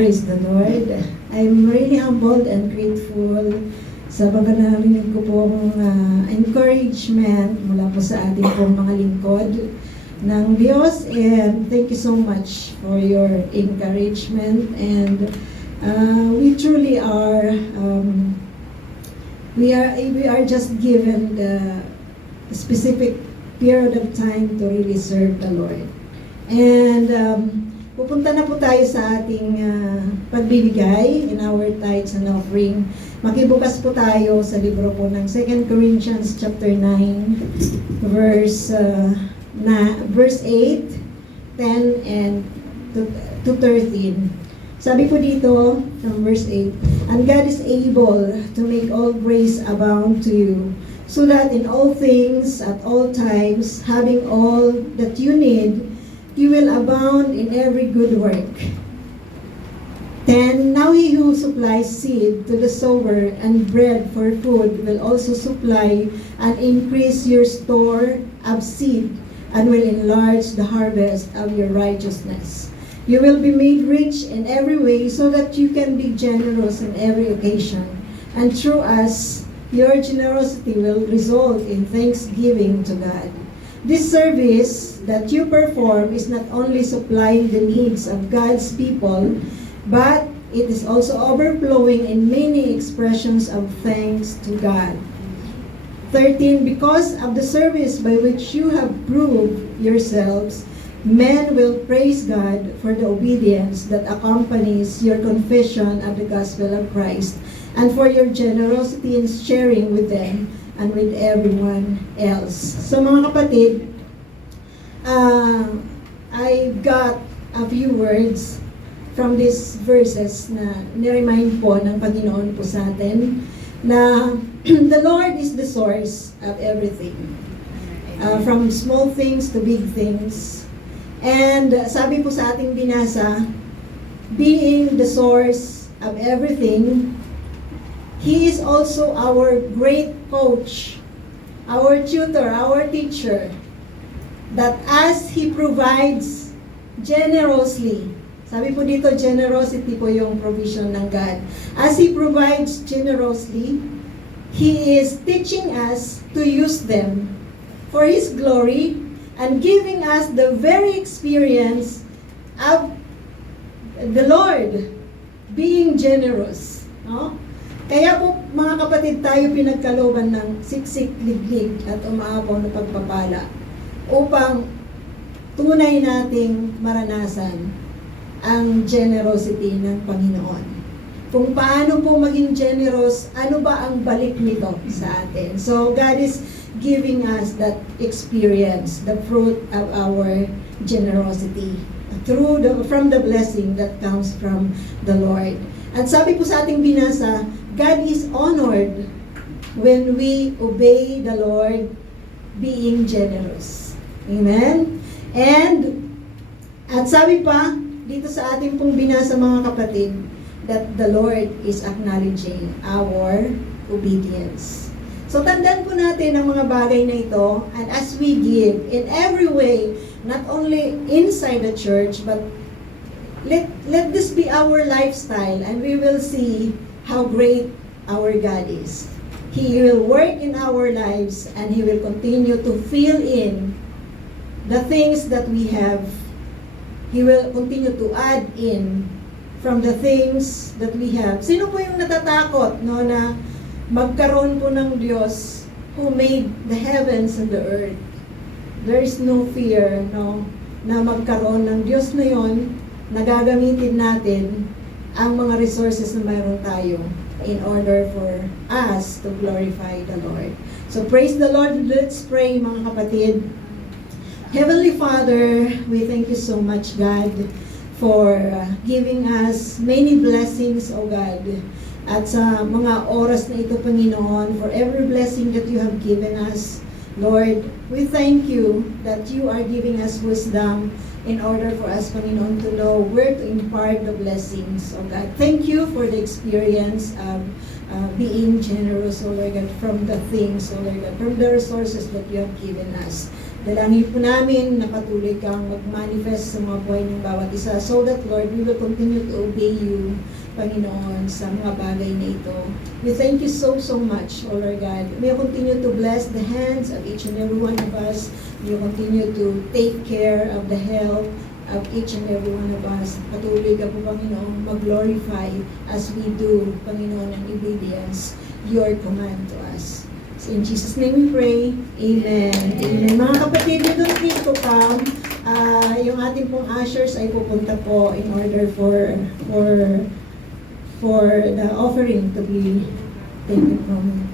Praise the Lord. I'm really humbled and grateful sa mga narinig ko pong encouragement mula po sa ating pong mga lingkod ng Diyos, and thank you so much for your encouragement. And we truly are we are just given the specific period of time to really serve the Lord. And pupunta na po tayo sa ating pagbibigay in our tithes and offering. Makibukas po tayo sa libro po ng 2 Corinthians chapter 9, verse 8, 10, and to 13. Sabi po dito, from verse 8, "And God is able to make all grace abound to you, so that in all things, at all times, having all that you need, you will abound in every good work." 10. "Now he who supplies seed to the sower and bread for food will also supply and increase your store of seed, and will enlarge the harvest of your righteousness. You will be made rich in every way, so that you can be generous in every occasion. And through us, your generosity will result in thanksgiving to God. This service that you perform is not only supplying the needs of God's people, but it is also overflowing in many expressions of thanks to God." 13. "Because of the service by which you have proved yourselves, men will praise God for the obedience that accompanies your confession of the gospel of Christ, and for your generosity in sharing with them and with everyone else." So mga kapatid, I got a few words from these verses na niremind po ng Panginoon po sa atin na the Lord is the source of everything, from small things to big things. And sabi po sa ating binasa, being the source of everything, He is also our great coach, our tutor, our teacher, that as He provides generously, sabi po dito, generosity po yung provision ng God. As He provides generously, He is teaching us to use them for His glory and giving us the very experience of the Lord being generous. No? Kaya po mga kapatid, tayo pinagkalooban ng siksik, liglig at umaapaw na pagpapala upang tunay nating maranasan ang generosity ng Panginoon. Kung paano po maging generous, ano ba ang balik nito sa atin? So God is giving us that experience, the fruit of our generosity from the blessing that comes from the Lord. At sabi po sa ating binasa, God is honored when we obey the Lord being generous. Amen? And at sabi pa dito sa ating pong binasa mga kapatid, that the Lord is acknowledging our obedience. So tandaan po natin ang mga bagay na ito, and as we give in every way, not only inside the church, but let this be our lifestyle, and we will see how great our God is. He will work in our lives, and He will continue to fill in the things that we have. He will continue to add in from the things that we have. Sino po yung natatakot, no, na magkaroon po ng Diyos who made the heavens and the earth? There is no fear, no, na magkaroon ng Diyos na yon, na gagamitin natin ang mga resources na mayroon tayo in order for us to glorify the Lord. So praise the Lord. Let's pray mga kapatid. Heavenly Father, we thank you so much, God, for giving us many blessings, O God. At sa mga oras na ito, Panginoon, for every blessing that you have given us, Lord, we thank you that you are giving us wisdom in order for us, Panginoon, to know where to impart the blessings, O God. Thank you for the experience of being generous, O Lord God, from the things, O Lord God, from the resources that you have given us. Dalangin po namin na patuloy kang mag-manifest sa mga buhay ng bawat isa so that, Lord, we will continue to obey you, Panginoon, sa mga bagay na ito. We thank you so much, O Lord God. May you continue to bless the hands of each and every one of us. May you continue to take care of the health of each and every one of us. Patuloy ka po, Panginoon, mag-glorify as we do, Panginoon, in obedience, your command to us. So in Jesus' name we pray. Amen. Amen. Mga kapatid, you don't need to come. Yung ating pong ushers ay pupunta po in order for the offering to be taken from